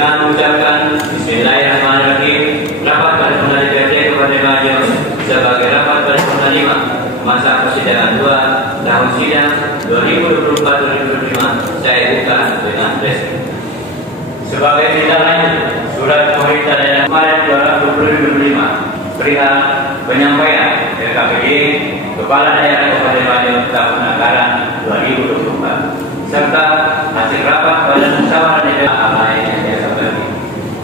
Dengan mengucapkan Bismillahirrahmanirrahim, rapat paripurna DPRD Kabupaten Lumajang sebagai rapat paripurna 5 masa persidangan 2 tahun sidang 2024-2025 saya buka dengan resmi. Sebagai tindak lanjut, surat pemerintah daerah kemarin 2025 perihal penyampaian RKPD Kepala Daerah Kabupaten Lumajang tahun anggaran 2024 serta hasil rapat badan musyawarah daerah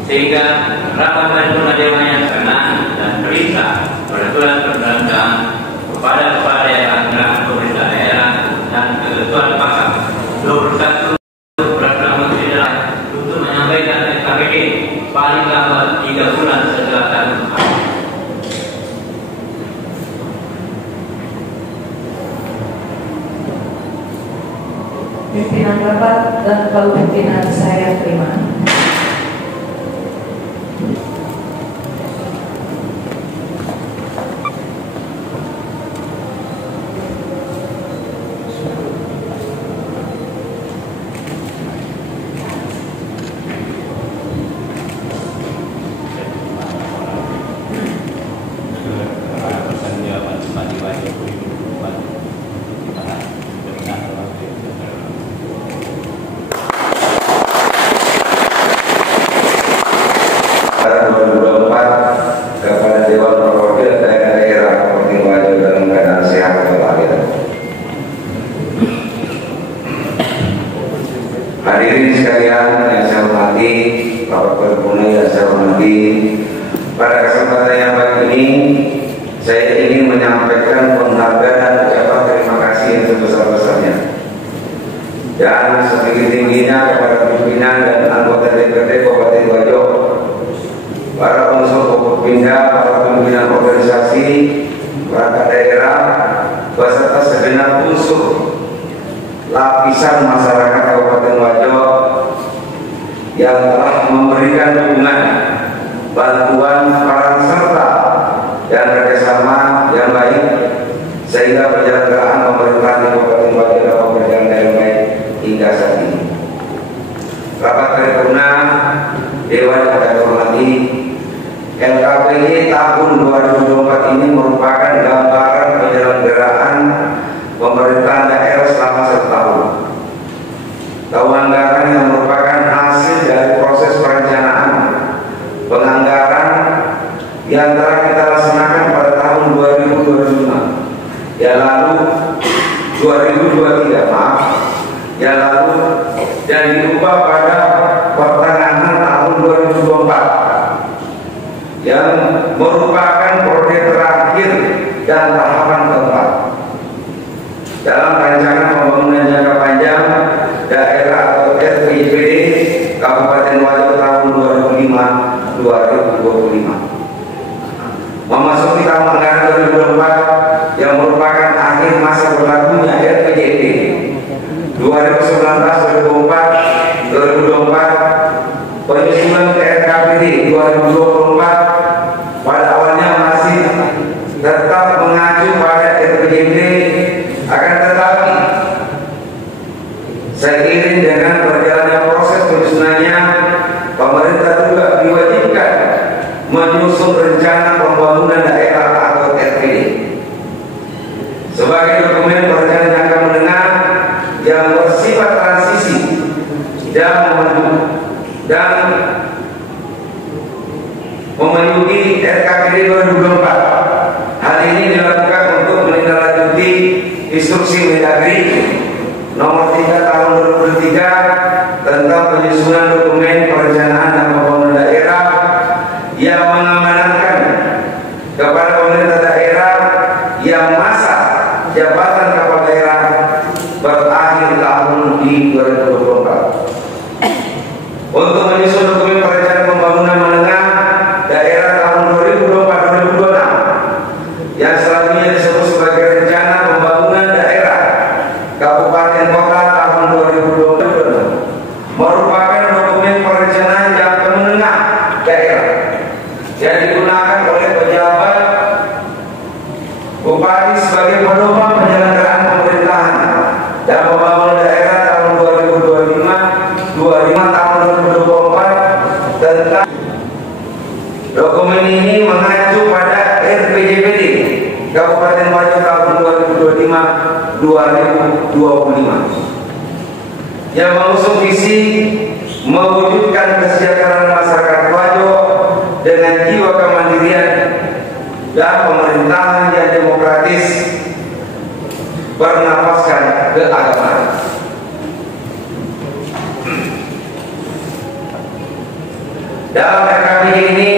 sehingga rapat paripurna dewan yang berkenaan dan perintah peraturan perundang-undangan kepada kepala daerah dan pemerintah daerah dan ketentuan pasal 21 peraturan menteri daerah untuk menyampaikan RKPD paling lambat 3 bulan setelah tahun. Pimpinan rapat dan kepala pimpinan saya terima. Kepada Dewan Perwakilan Daerah Kabupaten Lumajang dalam keadaan sehat walafiat. Hadirin sekalian yang saya hormati, rapat paripurna yang saya hormati, pada kesempatan yang baik ini saya ingin menyampaikan penghargaan dan ucapan terima kasih yang sebesar-besarnya dan setinggi-tingginya kepada pimpinan dan anggota DPRD Kabupaten Lumajang, para unsur Forkopimda, para pimpinan organisasi, perangkat daerah, beserta segenap unsur lapisan masyarakat Kabupaten Lumajang yang telah memberikan dukungan, bantuan, peran serta dan kerjasama yang baik sehingga penyelenggaraan pemerintahan di Kabupaten Lumajang dapat berjalan dengan baik hingga saat ini. Rapat paripurna Dewan yang saya hormati, LKPD tahun 2024 ini merupakan gambaran penyelenggaraan pemerintahan daerah selama 1 tahun. Tahun anggaran yang merupakan hasil dari proses perencanaan penganggaran yang telah kita laksanakan pada tahun 2025, yang lalu 2023, yang lalu dan diubah pada pertengahan tahun 2024 yang merupakan periode terakhir dan tahapan keempat dalam rancangan pembangunan jangka panjang daerah atau RPJMD Kabupaten Lumajang tahun 2005-2025. Memasuki tahun anggaran 2024 yang merupakan akhir masa berlakunya RPJMD 2019-2024, penyusunan RKPD 2024 pada awalnya masih tetap mengacu pada RPJMD, akan tetapi seiring dengan berjalannya proses penyusunannya, pemerintah juga diwajibkan menyusun rencana pembangunan daerah atau RPD sebagai dokumen perencanaan jangka menengah yang bersifat transisi dan memenuhi RKPD 2024. Hal ini dilakukan untuk menindaklanjuti Instruksi Mendagri Nomor 3 Tahun 2023 tentang penyusunan dokumen perencanaan dan pembangunan daerah yang mengamanatkan kepada pemerintah daerah yang masa jabatan kepala daerah berakhir tahun di 2024 untuk menyusun dokumen perencanaan pembangunan menengah daerah tahun 2024-2026 yang selanjutnya disebut sebagai rencana pembangunan daerah kabupaten kota tahun 2026 merupakan dokumen perencanaan jangka menengah daerah yang digunakan oleh pejabat bupati sebagai pedoman penyelenggaraan pemerintahan dan pembangunan daerah tahun 2025 tahun 2024 yang mengusung visi mewujudkan kesejahteraan masyarakat Pelajo dengan jiwa kemandirian dan pemerintahan yang demokratis bernafaskan keagamaan. Dalam RKP ini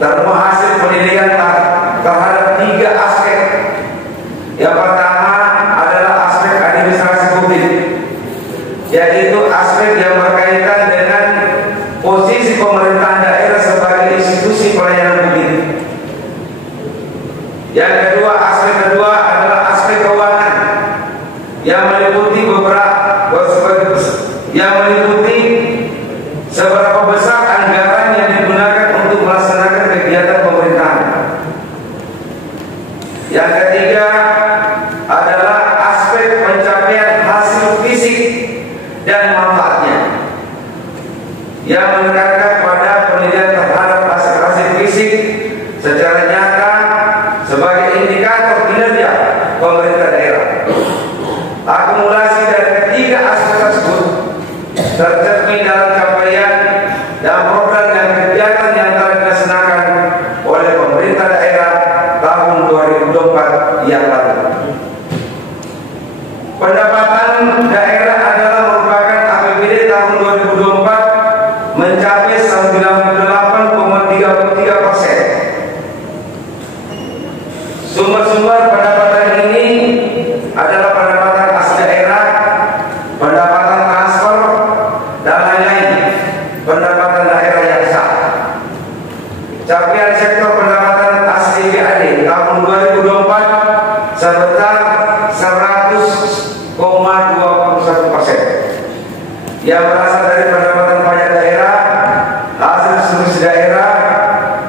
termuat hasil penelitian terhadap 3 aspek. Yang pertama adalah aspek administrasi publik, yaitu aspek yang berkaitan dengan posisi pemerintahan daerah sebagai institusi pelayanan publik. Yang kedua, aspek kedua adalah aspek keuangan yang meliputi seberapa besar anggaran yang digunakan untuk melaksanakan kegiatan pemerintahan. Yang ketiga adalah aspek pencapaian hasil fisik dan manfaatnya, yang menekankan pada penilaian terhadap hasil fisik secara nyata sebagai indikator kinerja pemerintah daerah. Akumulasi dari ketiga aspek tersebut tercermin dalam capaian dan program dan kegiatan yang telah dilaksanakan oleh pemerintah daerah tahun 2024 yang lalu. Pendapatan daerah adalah merupakan APBD tahun 2024 mencapai 98,33%. Sumber-sumber pendapatan ini adalah pendapatan asli daerah, pendapatan transfer, dan lain-lain pendapatan daerah yang sah. Capaian sektor pendapatan asli PAD tahun 2024 sebesar 100,21%, yang berasal dari pendapatan pajak daerah, hasil subsidi daerah,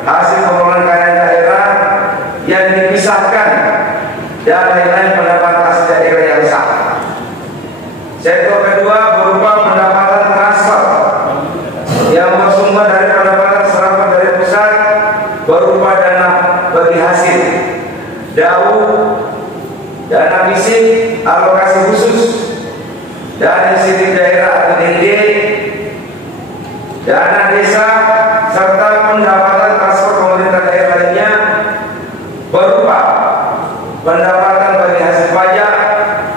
hasil pengelolaan kekayaan daerah yang dipisahkan, dan lain-lain pendapatan asli daerah yang sah. Sektor kedua berupa pendapatan transfer yang bersumber dari pendapatan serapan dari pusat berupa dana bagi hasil, DAU, dana fisik, alokasi khusus, dana insentif daerah atau DID, dana desa, serta pendapatan transfer pemerintah daerah lainnya berupa pendapatan bagi hasil pajak,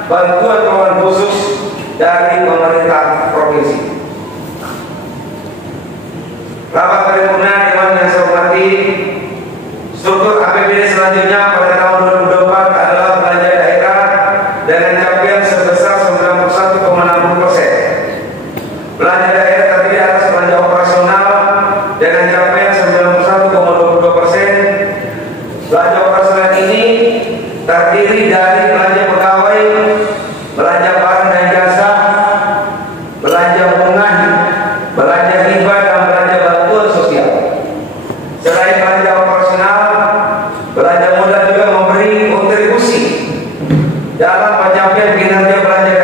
bantuan keuangan khusus dari pemerintah provinsi. Rapat paripurna Dewan yang saya hormati, struktur APBD selanjutnya pada tahun 2024 adalah belanja daerah dengan capaian sebesar 91,60%. Belanja daerah terdiri atas belanja operasional dengan capaian 91,22%. Belanja operasional ini terdiri dari belanja pegawai, belanja barang dan jasa, belanja bunga, belanja hibah, dan belanja bantuan sosial. Selain belanja operasional, belanja modal juga memberi kontribusi dalam pencapaian kinerja belanja